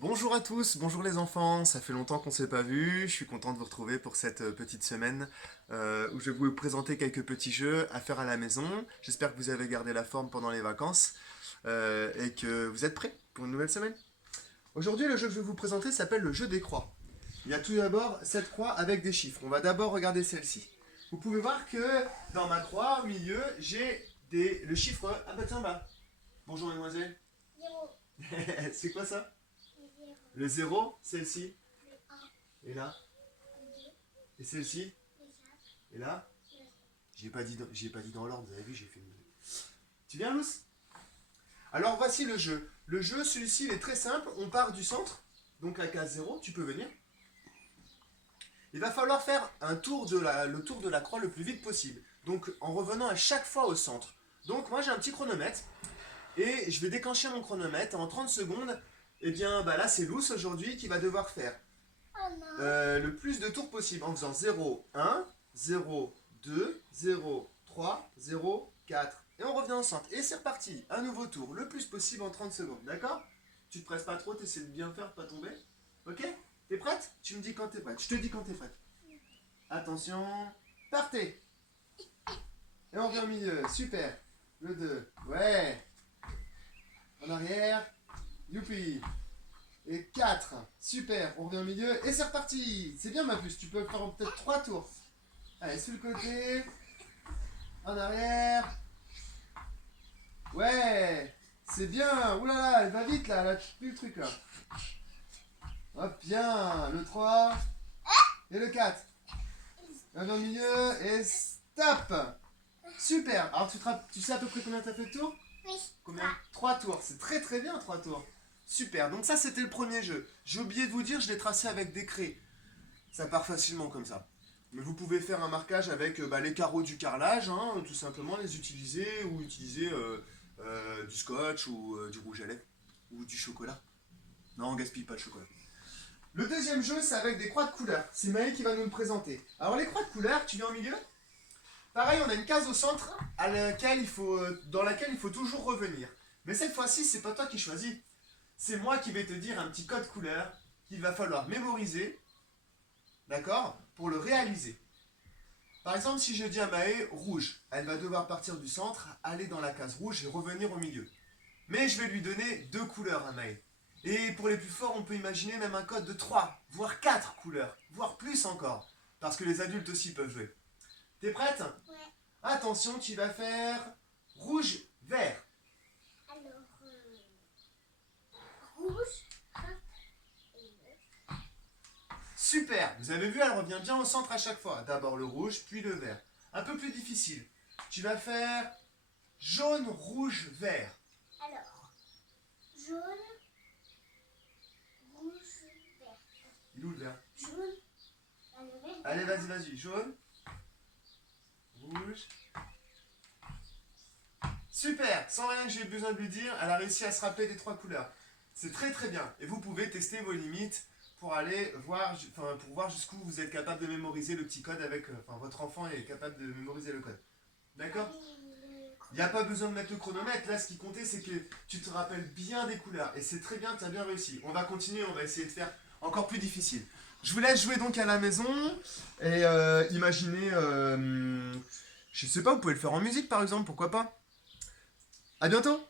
Bonjour à tous, bonjour les enfants, ça fait longtemps qu'on ne s'est pas vu, je suis content de vous retrouver pour cette petite semaine où je vais vous présenter quelques petits jeux à faire à la maison. J'espère que vous avez gardé la forme pendant les vacances et que vous êtes prêts pour une nouvelle semaine. Aujourd'hui, le jeu que je vais vous présenter s'appelle le jeu des croix. Il y a tout d'abord cette croix avec des chiffres. On va d'abord regarder celle-ci. Vous pouvez voir que dans ma croix, au milieu, j'ai le chiffre... Ah bah tiens, bah. Bonjour mademoiselle. Zéro. C'est quoi ça? Zéro. Le zéro, celle-ci. Le un. Et là? Le deux. Et celle-ci? Le quatre. Et là? Le cinq. J'ai pas dit dans l'ordre, vous avez vu, j'ai fait une... Tu viens, Luce? Alors voici le jeu. Le jeu, celui-ci, il est très simple. On part du centre, donc la case zéro, tu peux venir. Il va falloir faire le tour de la croix le plus vite possible. Donc en revenant à chaque fois au centre. Donc moi j'ai un petit chronomètre. Et je vais déclencher mon chronomètre en 30 secondes. Et bien bah là c'est Luce aujourd'hui qui va devoir faire Oh non. le plus de tours possible en faisant 0, 1, 0, 2, 0, 3, 0, 4. Et on revient au centre. Et c'est reparti. Un nouveau tour, le plus possible en 30 secondes. D'accord? Tu te presses pas trop, tu essaies de bien faire, de pas tomber. Ok? T'es prête? Tu me dis quand t'es prête. Je te dis quand t'es prête. Attention. Partez. Et on revient au milieu. Super. Le 2. Ouais. En arrière. Youpi. Et 4. Super. On revient au milieu. Et c'est reparti. C'est bien ma puce. Tu peux faire peut-être 3 tours. Allez, sur le côté. En arrière. Ouais. C'est bien. Oulala, elle va vite là. Elle a plus le truc là. Hop, bien. Le 3. Et le 4. On revient au milieu. Et stop. Super. Alors tu sais à peu près combien t'as fait de tours? Oui. Combien? 3 tours. C'est très très bien 3 tours. Super. Donc ça c'était le premier jeu. J'ai oublié de vous dire, je l'ai tracé avec des craies. Ça part facilement comme ça. Mais vous pouvez faire un marquage avec les carreaux du carrelage, hein, tout simplement les utiliser ou utiliser du scotch ou du rouge à lèvres ou du chocolat. Non, on gaspille pas le chocolat. Le deuxième jeu, c'est avec des croix de couleur. C'est Maë qui va nous le présenter. Alors les croix de couleur, tu viens au milieu. Pareil, on a une case au centre dans laquelle il faut toujours revenir. Mais cette fois-ci, c'est pas toi qui choisis. C'est moi qui vais te dire un petit code couleur qu'il va falloir mémoriser, d'accord, pour le réaliser. Par exemple, si je dis à Maë rouge, elle va devoir partir du centre, aller dans la case rouge et revenir au milieu. Mais je vais lui donner 2 couleurs à Maë. Et pour les plus forts, on peut imaginer même un code de 3, voire 4 couleurs, voire plus encore, parce que les adultes aussi peuvent jouer. T'es prête? Ouais. Attention, tu vas faire rouge, vert. Alors, rouge. Hop. Et le... Super, vous avez vu, elle revient bien au centre à chaque fois. D'abord le rouge, puis le vert. Un peu plus difficile. Tu vas faire jaune, rouge, vert. Alors, jaune. Rouge. Vert. Il est où le vert? Jaune. Alors, vert. Allez, vas-y. Jaune, rouge. Super, sans rien que j'ai besoin de lui dire, elle a réussi à se rappeler des 3 couleurs. C'est très très bien. Et vous pouvez tester vos limites pour aller voir, pour voir jusqu'où vous êtes capable de mémoriser le petit code avec, votre enfant est capable de mémoriser le code. D'accord? Il n'y a pas besoin de mettre le chronomètre. Là, ce qui comptait, c'est que tu te rappelles bien des couleurs. Et c'est très bien, tu as bien réussi. On va continuer, on va essayer de faire encore plus difficile. Je vous laisse jouer donc à la maison et imaginez, je sais pas, vous pouvez le faire en musique par exemple, pourquoi pas? À bientôt!